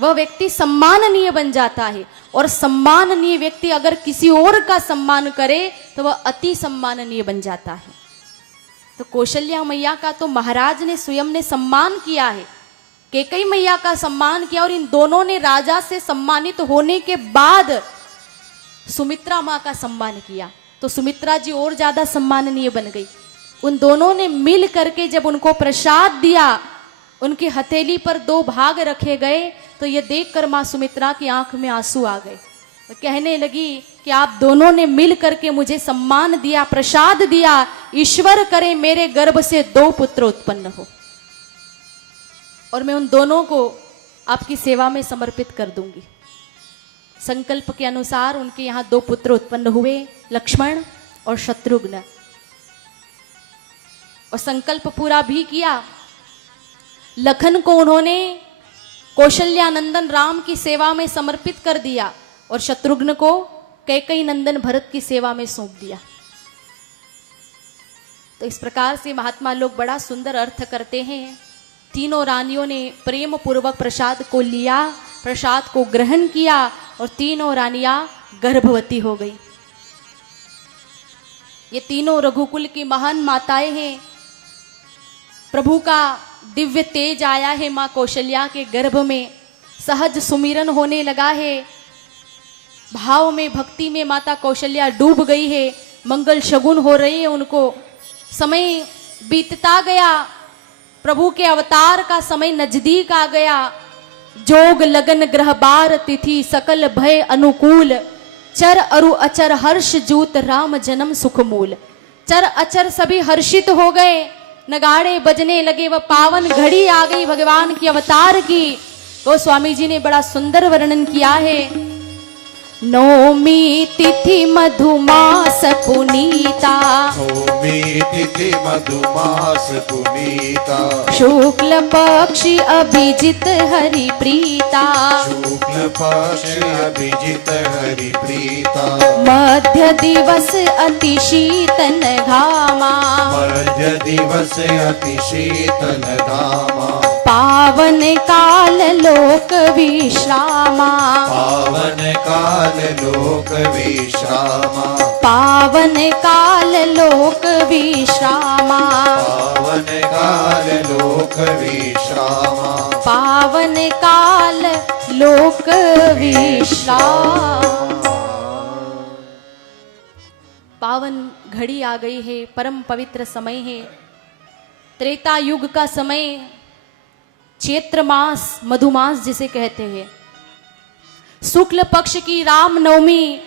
वह व्यक्ति सम्माननीय बन जाता है। और सम्माननीय व्यक्ति अगर किसी और का सम्मान करे तो वह अति सम्माननीय बन जाता है। तो कौशल्या मैया का तो महाराज ने स्वयं ने सम्मान किया है, कैकेयी मैया का सम्मान किया, और इन दोनों ने राजा से सम्मानित होने के बाद सुमित्रा माँ का सम्मान किया। तो सुमित्रा जी और ज्यादा सम्माननीय बन गई। उन दोनों ने मिल करके जब उनको प्रसाद दिया, उनकी हथेली पर 2 भाग रखे गए, तो ये देखकर माँ सुमित्रा की आंख में आंसू आ गए। तो कहने लगी कि आप दोनों ने मिल करके मुझे सम्मान दिया, प्रसाद दिया, ईश्वर करे मेरे गर्भ से 2 पुत्र उत्पन्न हो, और मैं उन दोनों को आपकी सेवा में समर्पित कर दूंगी। संकल्प के अनुसार उनके यहाँ 2 पुत्र उत्पन्न हुए, लक्ष्मण और शत्रुघ्न। और संकल्प पूरा भी किया। लखन को उन्होंने कौशल्यानंदन राम की सेवा में समर्पित कर दिया, और शत्रुघ्न को कैकेयी नंदन भरत की सेवा में सौंप दिया। तो इस प्रकार से महात्मा लोग बड़ा सुंदर अर्थ करते हैं। तीनों रानियों ने प्रेम पूर्वक प्रसाद को लिया, प्रसाद को ग्रहण किया, और तीनों रानियां गर्भवती हो गई। ये तीनों रघुकुल की महान माताएं हैं। प्रभु का दिव्य तेज आया है माँ कौशल्या के गर्भ में, सहज सुमिरन होने लगा है, भाव में भक्ति में माता कौशल्या डूब गई है, मंगल शगुन हो रहे हैं उनको। समय बीतता गया, प्रभु के अवतार का समय नजदीक आ गया। जोग लगन ग्रह बार तिथि सकल भय अनुकूल, चर अरु अचर हर्ष जूत राम जन्म सुख मूल। चर अचर सभी हर्षित हो गए, नगाड़े बजने लगे, वह पावन घड़ी आ गई भगवान की अवतार की। तो स्वामी जी ने बड़ा सुंदर वर्णन किया है। नौमी तिथि मधुमास पुनीता, नौमी तिथि मधुमास पुनीता, शुक्ल पक्षी अभिजित हरि प्रीता, शुक्ल पक्ष अभिजित हरि प्रीता, मध्य दिवस अति शीतल घामा, मध्य दिवस अति शीतल धामा, पावन काल लोक विश्रामा, पावन काल लोक विश्रामा, पावन काल लोक विश्रामा, पावन काल लोक विश्रामा, पावन काल लोक विश्राम। पावन घड़ी आ गई है, परम पवित्र समय है, त्रेता युग का समय, चैत्र मास मधुमास जिसे कहते हैं। शुक्ल पक्ष की राम नवमी,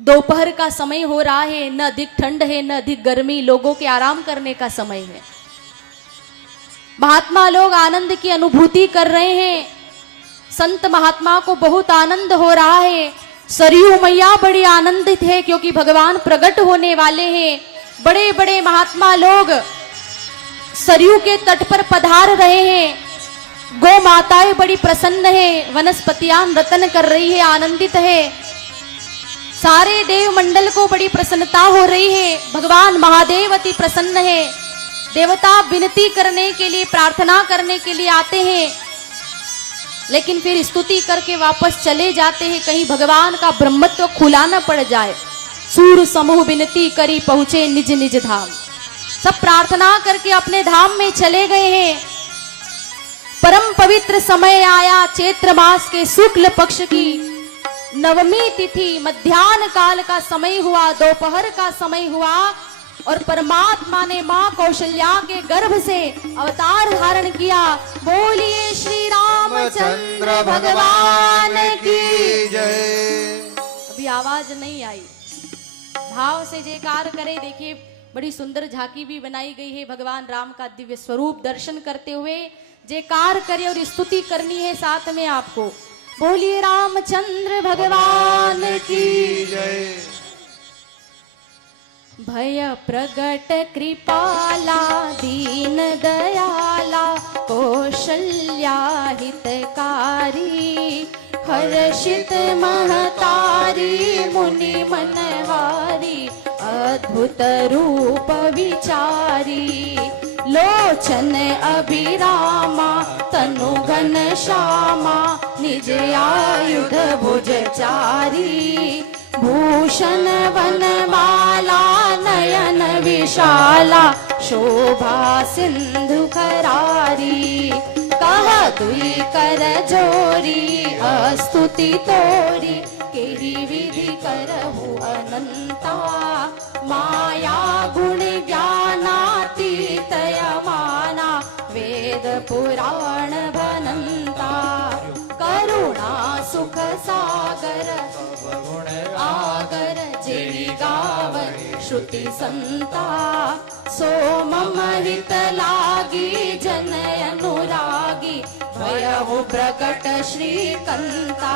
दोपहर का समय हो रहा है, न अधिक ठंड है न अधिक गर्मी, लोगों के आराम करने का समय है। महात्मा लोग आनंद की अनुभूति कर रहे हैं, संत महात्मा को बहुत आनंद हो रहा है। सरयू मैया बड़ी आनंदित है क्योंकि भगवान प्रकट होने वाले हैं। बड़े बड़े महात्मा लोग सरयू के तट पर पधार रहे हैं। गौ माताएं बड़ी प्रसन्न है, वनस्पतियां नृतन कर रही है, आनंदित है। सारे देव मंडल को बड़ी प्रसन्नता हो रही है। भगवान महादेव अति प्रसन्न है। देवता विनती करने के लिए, प्रार्थना करने के लिए आते हैं, लेकिन फिर स्तुति करके वापस चले जाते हैं, कहीं भगवान का ब्रह्मत्व खुला न पड़ जाए। सूर समूह विनती करी पहुंचे निज निज धाम। सब प्रार्थना करके अपने धाम में चले गए हैं। परम पवित्र समय आया, चैत्र मास के शुक्ल पक्ष की नवमी तिथि, मध्याह्न काल का समय हुआ, दोपहर का समय हुआ, और परमात्मा ने मां कौशल्या के गर्भ से अवतार धारण किया। बोलिए श्री रामचंद्र भगवान की जय। अभी आवाज नहीं आई, भाव से जयकार करें। देखिए बड़ी सुंदर झांकी भी बनाई गई है, भगवान राम का दिव्य स्वरूप दर्शन करते हुए जयकार करें और स्तुति करनी है साथ में आपको। बोलिए रामचंद्र भगवान की जय। भय प्रगट कृपाला दीन दयाला कौशल्या हितकारी, हर्षित महतारी मुनि मनहारी, अद्भुत रूप विचारी, लोचन अभिरामा तनु घन श्यामा निज आयुध भुज चारी भूषण वनमाला नयन विशाला शोभा सिंधु करारी कह दुई कर जोरी अस्तुति तोरी केहि विधि करहु अनंता माया गुण ज्ञानातीत यमाना वेद पुराण भनंता करुणा सुख सागर आगर जेहि गावै श्रुति संता सो मम हित लागी जन अनुरागी भयहु प्रकट श्रीकंता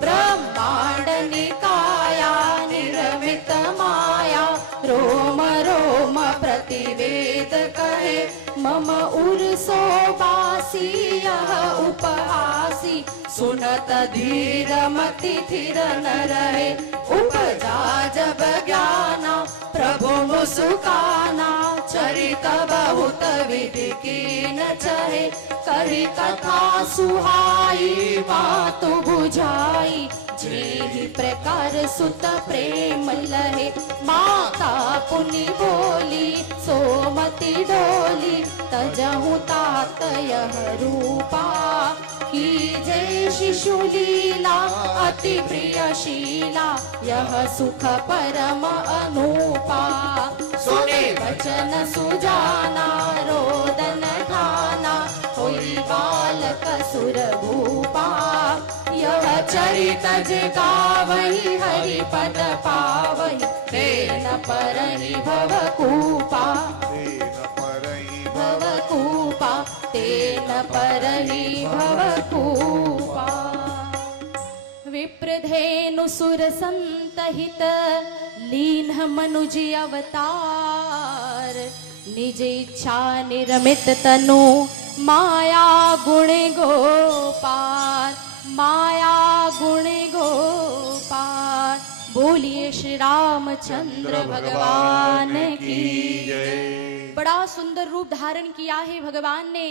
ब्रह्मांड निकाया निर्मित माया रोम रोम प्रतिवेद कहे मम उर्सो बासी यह उपहासी सुनत धीर मति थिर न रहे उपजा जब ज्ञाना प्रभु मुस्काना चरित बहुत विधि कीन चहे करी कथा सुहाई बात बुझाई जेहि प्रकार सुत प्रेम लहे माता पुनि बोली सोमति डोली तजहु तात यह रूपा की जय शिशु लीला अति प्रियशीला यह सुख परम अनूपा सुने वचन सुजाना रोदन ठाना होई बालक सुर भूपा यह चरित जे गावहि हरि पद पावहि तेन परहि भवकूपा भवकूपा तेन परहि भवकूपा विप्रधेनु सुर संतहित लीन मनुज अवतार निज इच्छा निर्मित तनु माया गुण गोपाल माया गुण गोपाल बोलिए श्री रामचंद्र भगवान की जय। बड़ा सुंदर रूप धारण किया है भगवान ने।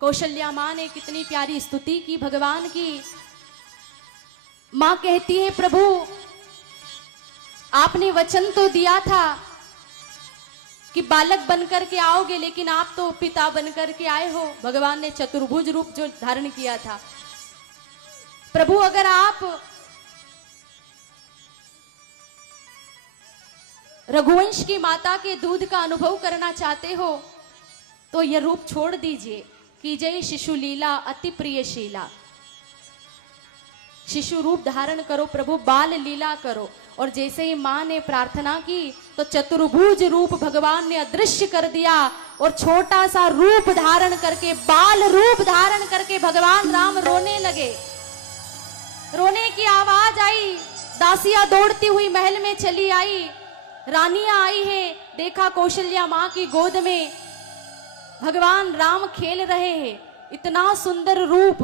कौशल्या माँ ने कितनी प्यारी स्तुति की भगवान की। माँ कहती है प्रभु आपने वचन तो दिया था कि बालक बनकर के आओगे, लेकिन आप तो पिता बनकर के आए हो। भगवान ने चतुर्भुज रूप जो धारण किया था। प्रभु अगर आप रघुवंश की माता के दूध का अनुभव करना चाहते हो तो यह रूप छोड़ दीजिए। कीजिए शिशु लीला अति प्रियशीला। शिशु रूप धारण करो, प्रभु बाल लीला करो। और जैसे ही मां ने प्रार्थना की तो चतुर्भुज रूप भगवान ने अदृश्य कर दिया और छोटा सा रूप धारण करके, बाल रूप धारण करके भगवान राम रोने लगे। रोने की आवाज आई, दासियां दौड़ती हुई महल में चली आई, रानियां आई है। देखा कौशल्या मां की गोद में भगवान राम खेल रहे हैं। इतना सुंदर रूप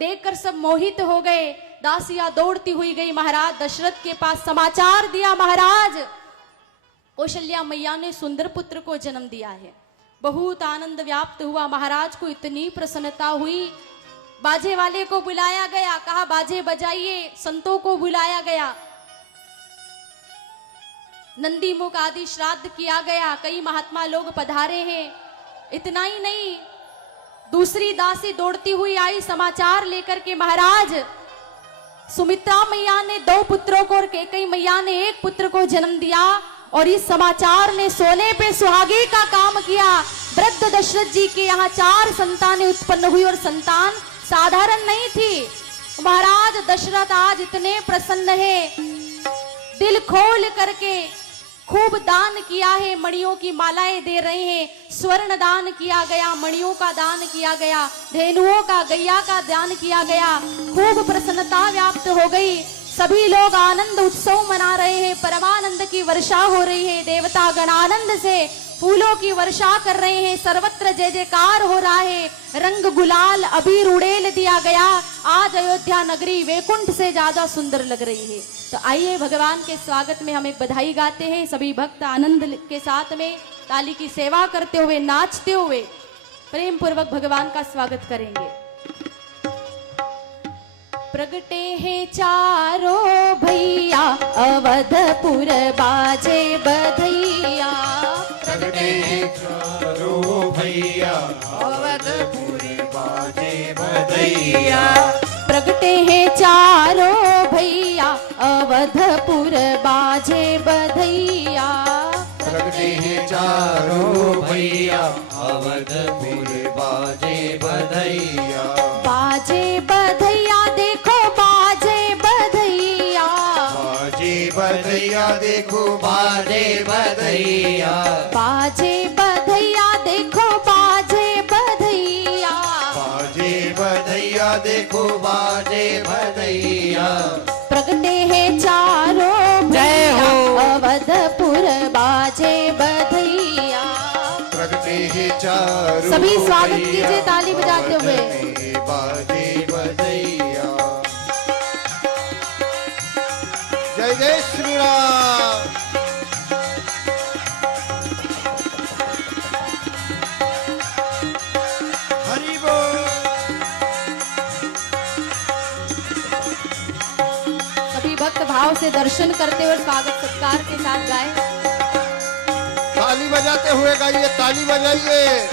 देखकर सब मोहित हो गए। दासियां दौड़ती हुई गई महाराज दशरथ के पास, समाचार दिया महाराज कौशल्या मैया ने सुंदर पुत्र को जन्म दिया है। बहुत आनंद व्याप्त हुआ। महाराज को इतनी प्रसन्नता हुई। बाजे वाले को बुलाया गया, कहा बाजे बजाइए। संतों को बुलाया गया, नंदी मुख आदि श्राद्ध किया गया। कई महात्मा लोग पधारे हैं। इतना ही नहीं, दूसरी दासी दौड़ती हुई आई समाचार लेकर के, महाराज सुमित्रा मैया ने 2 पुत्रों को और कैकेयी मैया ने 1 पुत्र को जन्म दिया। और इस समाचार ने सोने पे सुहागे का काम किया। वृद्ध दशरथ जी के यहाँ 4 संतानें उत्पन्न हुई और संतान साधारण नहीं थी। महाराज दशरथ आज इतने प्रसन्न है, दिल खोल करके खूब दान किया है। मणियों की मालाएं दे रहे हैं, स्वर्ण दान किया गया, मणियों का दान किया गया, धेनुओं का, गैया का दान किया गया। खूब प्रसन्नता व्याप्त हो गई। सभी लोग आनंद उत्सव मना रहे हैं। परमानंद की वर्षा हो रही है। देवता गण आनंद से फूलों की वर्षा कर रहे हैं। सर्वत्र जय जयकार हो रहा है। रंग गुलाल अबीर उड़ेल दिया गया। आज अयोध्या नगरी वैकुंठ से ज्यादा सुंदर लग रही है। तो आइए भगवान के स्वागत में हम एक बधाई गाते हैं। सभी भक्त आनंद के साथ में ताली की सेवा करते हुए, नाचते हुए प्रेम पूर्वक भगवान का स्वागत करेंगे। प्रगटे हैं चारों भैया, अवधपुर बाजे बधैया। प्रगटे चारों भैया, अवधपुर बाजे बधैया। प्रगटे हैं चारों भैया, अवधपुर बाजे बधैया। प्रगटे हैं चारों भैया, अवधपुर बाजे बधैया। बाजे बधैया देखो बाजे बधैया। बाजे बधैया देखो बाजे बधैया। बाजे बधैया देखो बाजे बधैया। बाजे बधैया देखो बाजे बधैया। प्रगटे हैं चारों भैया, अवधपुर बाजे बधैया। प्रगटे हैं चारों सभी स्वागत भैया, कीजिए ताली बजाते हुए। अवधपुर बाजे बधैया। जय जय श्री राम। हरि बोल। सभी भक्त भाव से दर्शन करते हुए स्वागत सत्कार के साथ गाएं। ताली बजाते हुए गाइए, ताली बजाइए।